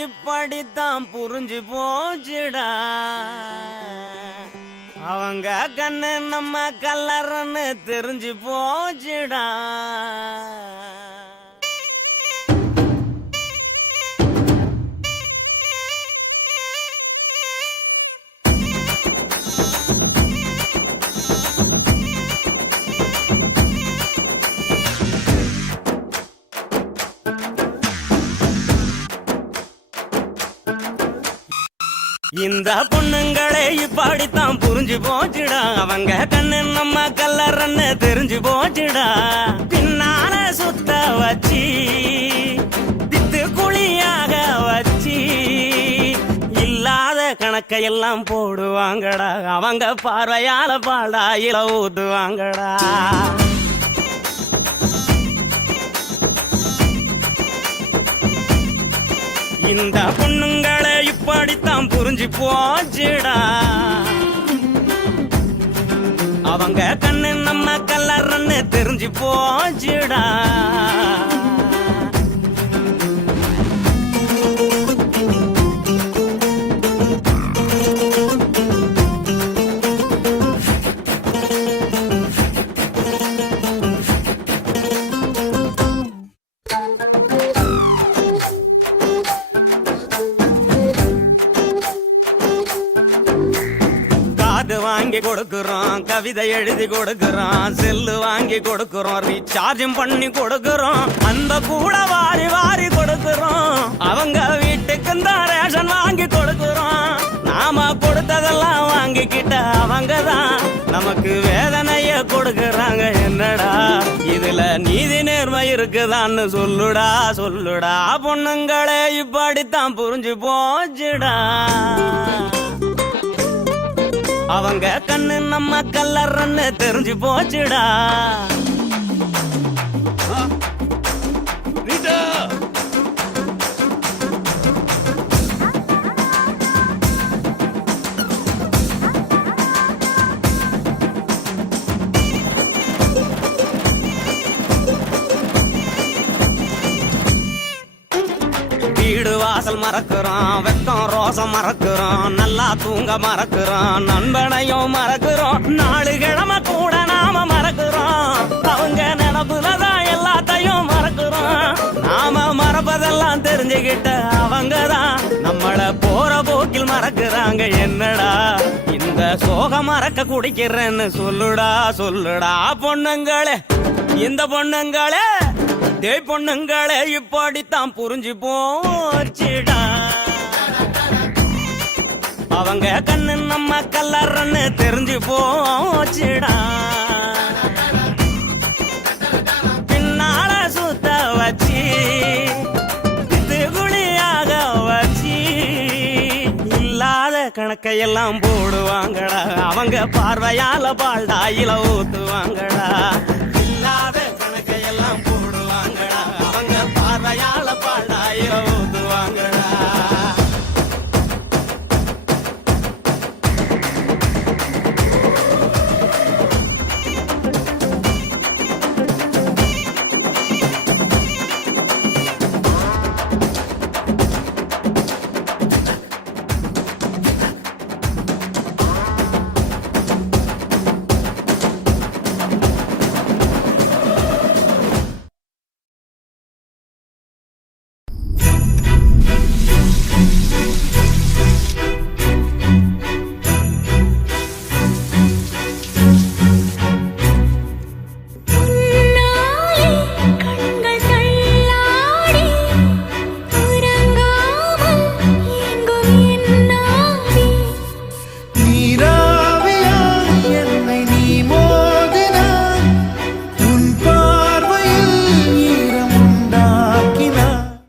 இப்படித்தான் புரிஞ்சு போச்சுடா அவங்க கண்ணு நம்ம கல்லறன்னு தெரிஞ்சு போச்சுடா இந்த பொண்ணுங்களே இப்படித்தான் புரிஞ்சு போச்சுடா அவங்க கண்ணு நம்ம கல்லறன்னு தெரிஞ்சு போச்சுடா பின்னால சுத்த வச்சு பித்து குழியாக வச்சு இல்லாத கணக்கையெல்லாம் போடுவாங்கடா அவங்க பார்வையால பாடாயில ஊத்துவாங்கடா இந்த பொண்ணுங்களே இப்படித்தான் புரிஞ்சு போச்சுடா அவங்க கண்ணு நம்ம கல்லறன்னு தெரிஞ்சு போச்சுடா வாங்கி கொடுக்கிறோம் கவிதை எழுதி கொடுக்கிறோம் செல்லு வாங்கி கொடுக்கிறோம் ரீசார்ஜும் பண்ணி கொடுக்கிறோம் அந்த கூட வாரி வாரி கொடுக்கிறோம் அவங்க வீட்டுக்கு தான் ரேஷன் வாங்கி கொடுக்கிறோம் நாம கொடுத்ததெல்லாம் வாங்கிக்கிட்ட அவங்க தான் நமக்கு வேதனைய கொடுக்கறாங்க என்னடா இதுல நீதி நேர்மை இருக்குதான்னு சொல்லுடா சொல்லுடா பொண்ணுங்களே இப்படித்தான் புரிஞ்சு போச்சுடா அவங்க கண்ணு நம்ம கல்லறன்னு தெரிஞ்சு போச்சுடா வீடு வாசல் மறக்கிறோம் வெக்கம் ரோசம் மறக்கிறோம் நல்லா தூங்க மறக்கிறோம் நண்பனையும் மறக்கிறோம் நாலு கிழமை கூட நாம மறக்கிறோம் அவங்க நினப்புலதான் எல்லாத்தையும் மறக்கிறோம் நாம மறப்பதெல்லாம் தெரிஞ்சுக்கிட்ட அவங்கதான் நம்மள போற போக்கில் மறக்கிறாங்க என்னடா இந்த சோக மறக்க குடிக்கிறேன்னு சொல்லுடா சொல்லுடா பொண்ணுங்களே இந்த பொண்ணுங்களே டேய் பொண்ணுங்களே இப்படித்தான் புரிஞ்சு போச்சுடா அவங்க கண்ணு நம்ம கல்லறன்னு தெரிஞ்சு போச்சுடா பின்னால சுத்த வச்சு இது குழியாக வச்சு இல்லாத கணக்கையெல்லாம் போடுவாங்கடா அவங்க பார்வையால பால்டாயில ஊத்துவாங்கடா